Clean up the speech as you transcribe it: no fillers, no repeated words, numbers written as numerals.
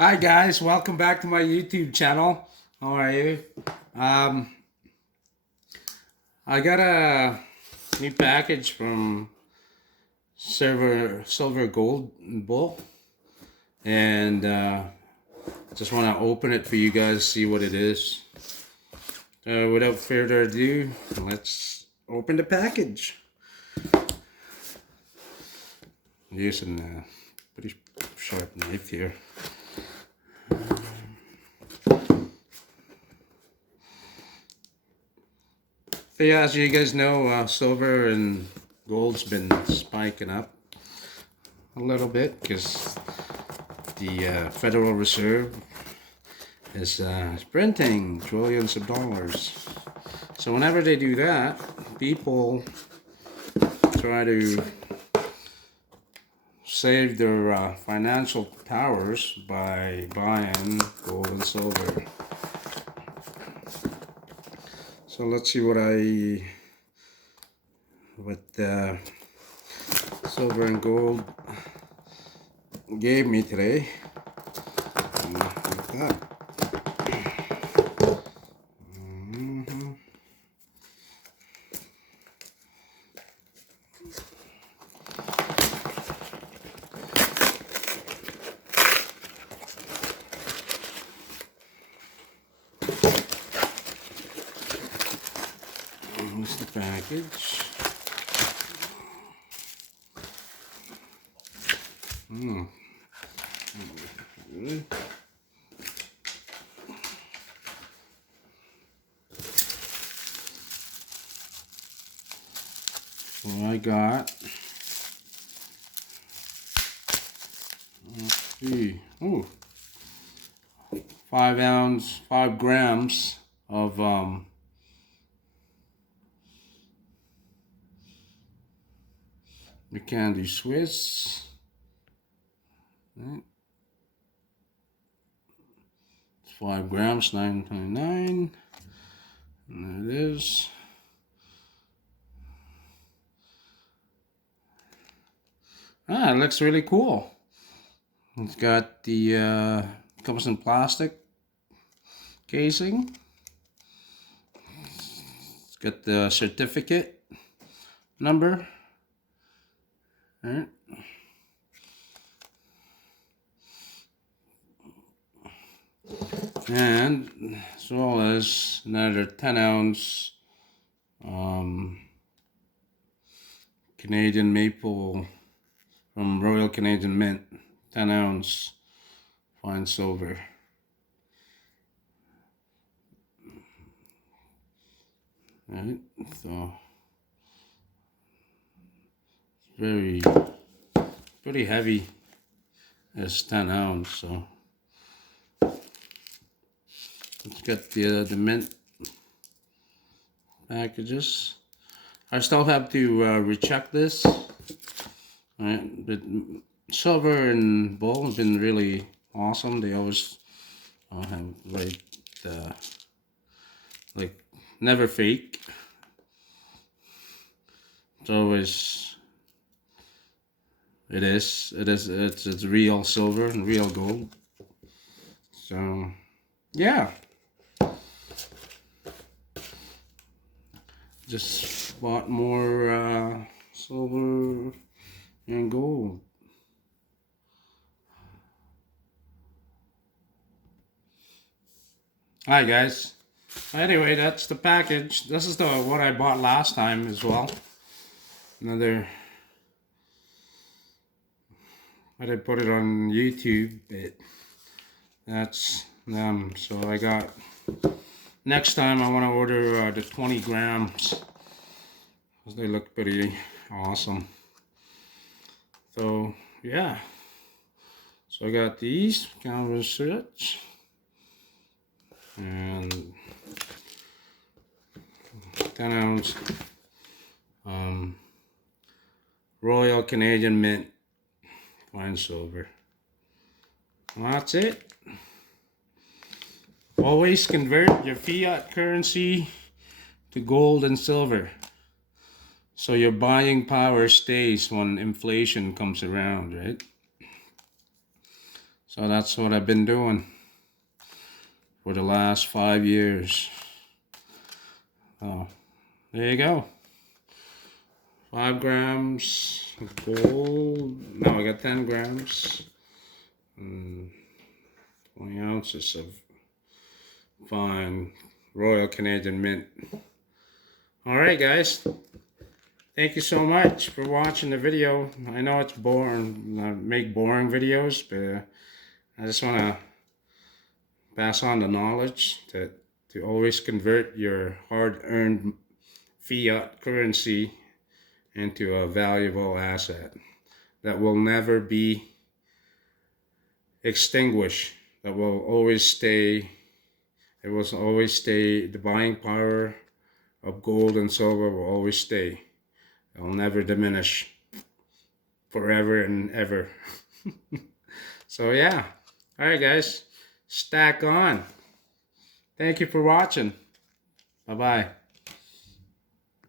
Hi guys, welcome back to my YouTube channel. How are you? Um, I got a new package from Silver Gold Bull, and just want to open it for you guys, see what it is. Without further ado, let's open the package. I'm using a pretty sharp knife here. But yeah, as you guys know, silver and gold's been spiking up a little bit because the Federal Reserve is printing trillions of dollars. So whenever they do that, people try to save their financial powers by buying gold and silver. So let's see what silver and gold gave me today. Like that. Here's the package. So I got, let's see, 5 grams of Valcambi Suisse. Right. It's 5 grams, $9.99. And there it is. It looks really cool. It's got the comes in plastic casing. It's got the certificate number. All right. And as well as another 10-ounce Canadian maple from Royal Canadian Mint, 10-ounce fine silver. Right, so it's pretty heavy. It's 10 ounce, so it's got the mint packages. I still have to recheck this. Right, but silver and bull have been really awesome. They always have like never fake. It's always it's real silver and real gold. So yeah, just bought more silver and gold. Hi guys. Anyway, that's the package. This is the what I bought last time as well. Another, I did put it on YouTube, but that's them. So I got, next time I want to order the 20 grams because they look pretty awesome. So yeah, so I got these canvas shirts and 10-ounce Royal Canadian Mint fine silver. Well, that's it. Always convert your fiat currency to gold and silver, so your buying power stays when inflation comes around, right? So that's what I've been doing for the last 5 years. Oh, there you go. 5 grams of gold. Now I got 10 grams. And 20 ounces of fine Royal Canadian Mint. Alright guys, thank you so much for watching the video. I know it's boring, I make boring videos, but I just want to pass on the knowledge that to always convert your hard-earned fiat currency into a valuable asset that will never be extinguished, that will always stay. It will always stay. The buying power of gold and silver will always stay. It will never diminish forever and ever. So yeah, all right guys, stack on. Thank you for watching. Bye bye.